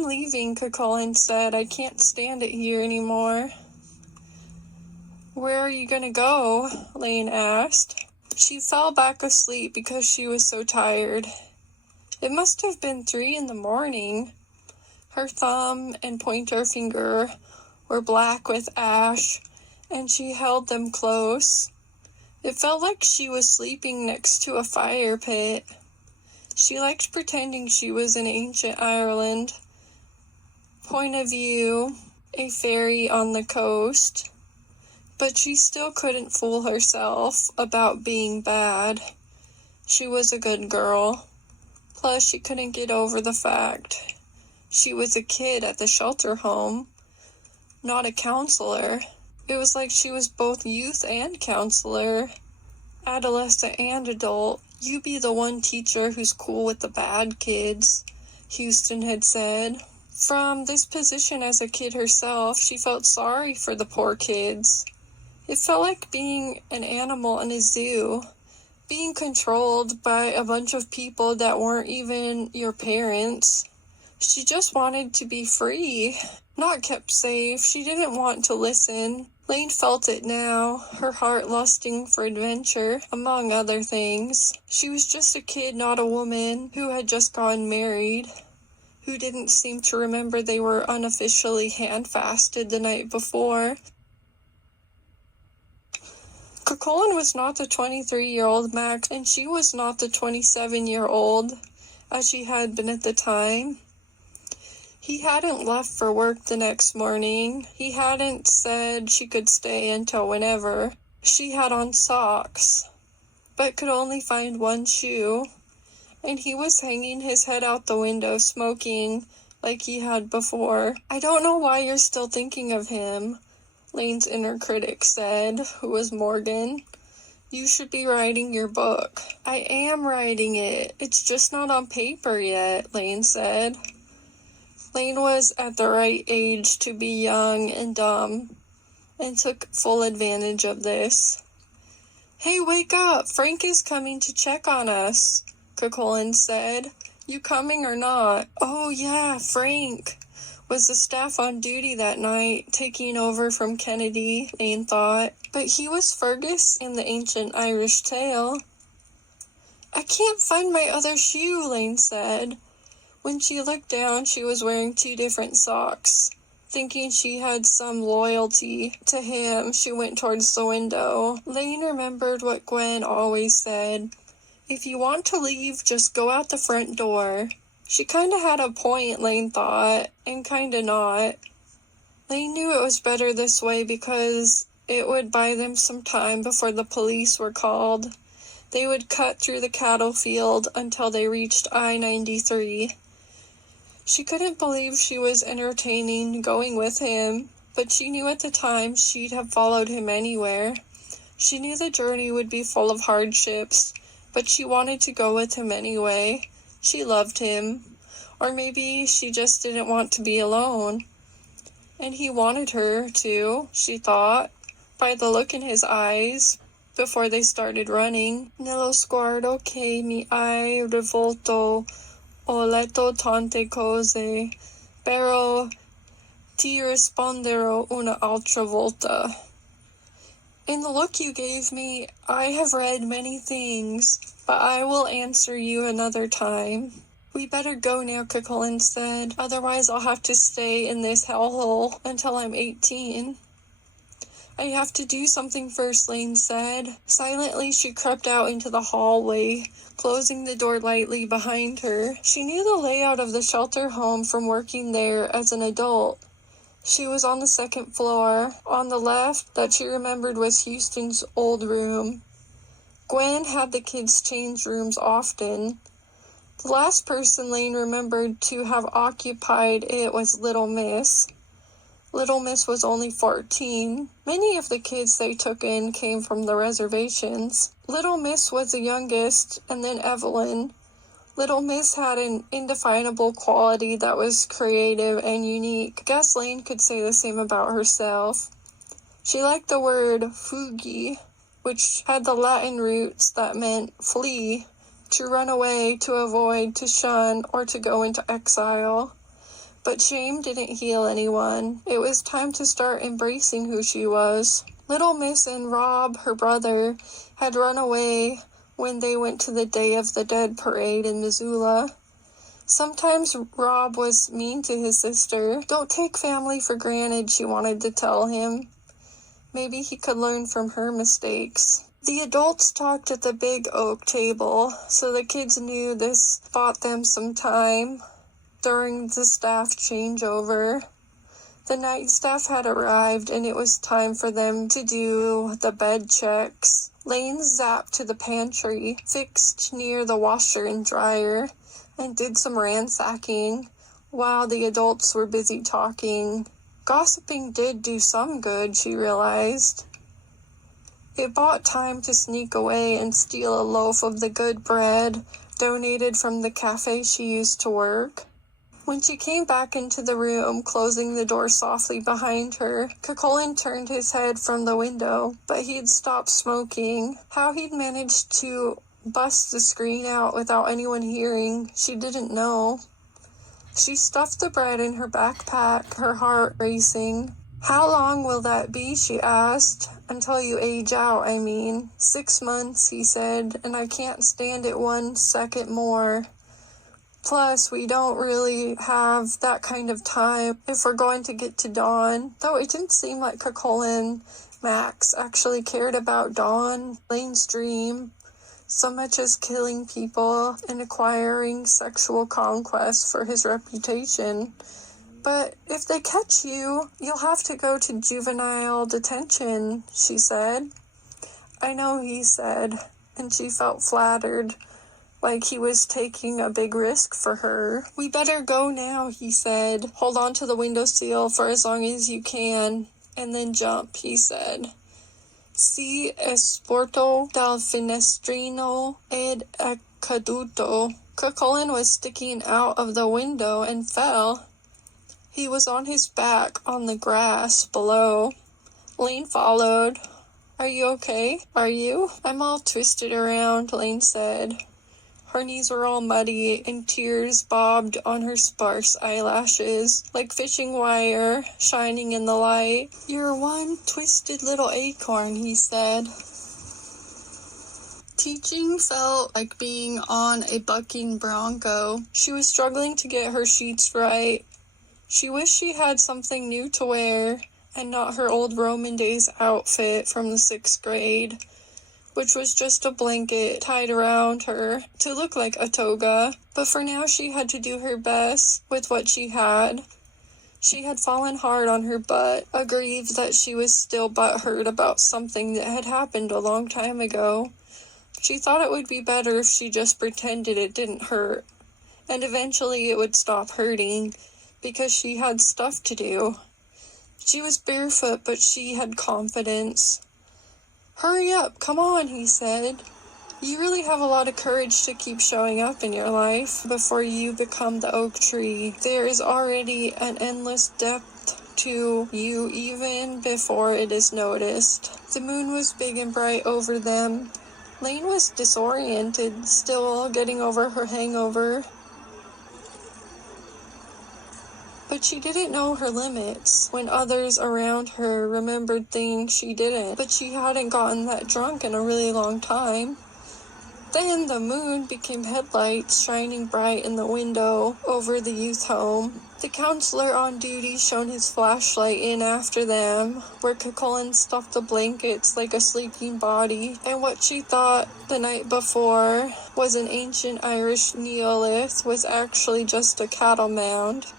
I'm leaving, Cuchulain said. I can't stand it here anymore. Where are you gonna go? Laine asked. She fell back asleep because she was so tired. It must have been 3 a.m. Her thumb and pointer finger were black with ash, and she held them close. It felt like she was sleeping next to a fire pit. She liked pretending she was in ancient Ireland. Point of view, a ferry on the coast. But she still couldn't fool herself about being bad. She was a good girl. Plus, she couldn't get over the fact she was a kid at the shelter home, not a counselor. It was like she was both youth and counselor, adolescent and adult. You be the one teacher who's cool with the bad kids, Houston had said. From this position as a kid herself, she felt sorry for the poor kids. It felt like being an animal in a zoo, being controlled by a bunch of people that weren't even your parents. She just wanted to be free, not kept safe. She didn't want to listen. Laine felt it now, her heart lusting for adventure, among other things. She was just a kid, not a woman, who had just gotten married, who didn't seem to remember they were unofficially hand-fasted the night before. Cuchulain was not the 23-year-old Max, and she was not the 27-year-old, as she had been at the time. He hadn't left for work the next morning. He hadn't said she could stay until whenever. She had on socks, but could only find one shoe, and he was hanging his head out the window smoking like he had before. I don't know why you're still thinking of him, Laine's inner critic said, who was Morgan. You should be writing your book. I am writing it. It's just not on paper yet, Laine said. Laine was at the right age to be young and dumb, and took full advantage of this. Hey, wake up! Frank is coming to check on us, Cuchulain said. You coming or not? Oh yeah, Frank was the staff on duty that night, taking over from Kennedy, Laine thought. But he was Fergus in the ancient Irish tale. I can't find my other shoe, Laine said. When she looked down, she was wearing 2 different socks. Thinking she had some loyalty to him, she went towards the window. Laine remembered what Gwen always said. If you want to leave, just go out the front door. She kinda had a point, Laine thought, and kinda not. Laine knew it was better this way because it would buy them some time before the police were called. They would cut through the cattle field until they reached I-93. She couldn't believe she was entertaining going with him, but she knew at the time she'd have followed him anywhere. She knew the journey would be full of hardships, but she wanted to go with him anyway. She loved him. Or maybe she just didn't want to be alone. And he wanted her to, she thought, by the look in his eyes before they started running. Nello sguardo che mi hai rivolto ho letto tante cose, però ti risponderò una altra volta. In the look you gave me, I have read many things, but I will answer you another time. We better go now, Cuchulain said. Otherwise I'll have to stay in this hellhole until I'm 18. I have to do something first, Laine said. Silently she crept out into the hallway, closing the door lightly behind her. She knew the layout of the shelter home from working there as an adult. She was on the 2nd floor. On the left, that she remembered was Houston's old room. Gwen had the kids change rooms often. The last person Laine remembered to have occupied it was Little Miss. Little Miss was only 14. Many of the kids they took in came from the reservations. Little Miss was the youngest, and then Evelyn. Little Miss had an indefinable quality that was creative and unique. I guess Laine could say the same about herself. She liked the word fugi, which had the Latin roots that meant flee, to run away, to avoid, to shun, or to go into exile. But shame didn't heal anyone. It was time to start embracing who she was. Little Miss and Rob, her brother, had run away when they went to the Day of the Dead parade in Missoula. Sometimes Rob was mean to his sister. Don't take family for granted, she wanted to tell him. Maybe he could learn from her mistakes. The adults talked at the big oak table, so the kids knew this bought them some time during the staff changeover. The night staff had arrived, and it was time for them to do the bed checks. Laine zapped to the pantry, fixed near the washer and dryer, and did some ransacking while the adults were busy talking. Gossiping did do some good, she realized. It bought time to sneak away and steal a loaf of the good bread donated from the cafe she used to work. When she came back into the room, closing the door softly behind her, Cuchulain turned his head from the window, but he'd stopped smoking. How he'd managed to bust the screen out without anyone hearing, she didn't know. She stuffed the bread in her backpack, her heart racing. "How long will that be?" she asked. "Until you age out, I mean." 6 months, he said, "and I can't stand it 1 second more. Plus, we don't really have that kind of time if we're going to get to Donn." Though it didn't seem like Cuchulain Max actually cared about Donn, Laine's dream, so much as killing people and acquiring sexual conquest for his reputation. "But if they catch you, you'll have to go to juvenile detention," she said. "I know," he said, and she felt flattered, like he was taking a big risk for her. "We better go now," he said. "Hold on to the windowsill for as long as you can, and then jump," he said. "Si esporto dal finestrino ed accaduto." Cuchulain was sticking out of the window and fell. He was on his back on the grass below. Laine followed. "Are you okay? Are you?" "I'm all twisted around," Laine said. Her knees were all muddy, and tears bobbed on her sparse eyelashes, like fishing wire shining in the light. "You're one twisted little acorn," he said. Teaching felt like being on a bucking bronco. She was struggling to get her sheets right. She wished she had something new to wear, and not her old Roman days outfit from the 6th grade, which was just a blanket tied around her to look like a toga. But for now she had to do her best with what she had. She had fallen hard on her butt, aggrieved that she was still butthurt about something that had happened a long time ago. She thought it would be better if she just pretended it didn't hurt, and eventually it would stop hurting, because she had stuff to do. She was barefoot, but she had confidence. "Hurry up, come on," he said. "You really have a lot of courage to keep showing up in your life before you become the oak tree. There is already an endless depth to you even before it is noticed." The moon was big and bright over them. Laine was disoriented, still getting over her hangover. But she didn't know her limits when others around her remembered things she didn't. But she hadn't gotten that drunk in a really long time. Then the moon became headlights shining bright in the window over the youth home. The counselor on duty shone his flashlight in after them, where Cuchulain stuffed the blankets like a sleeping body, and what she thought the night before was an ancient Irish neolith was actually just a cattle mound.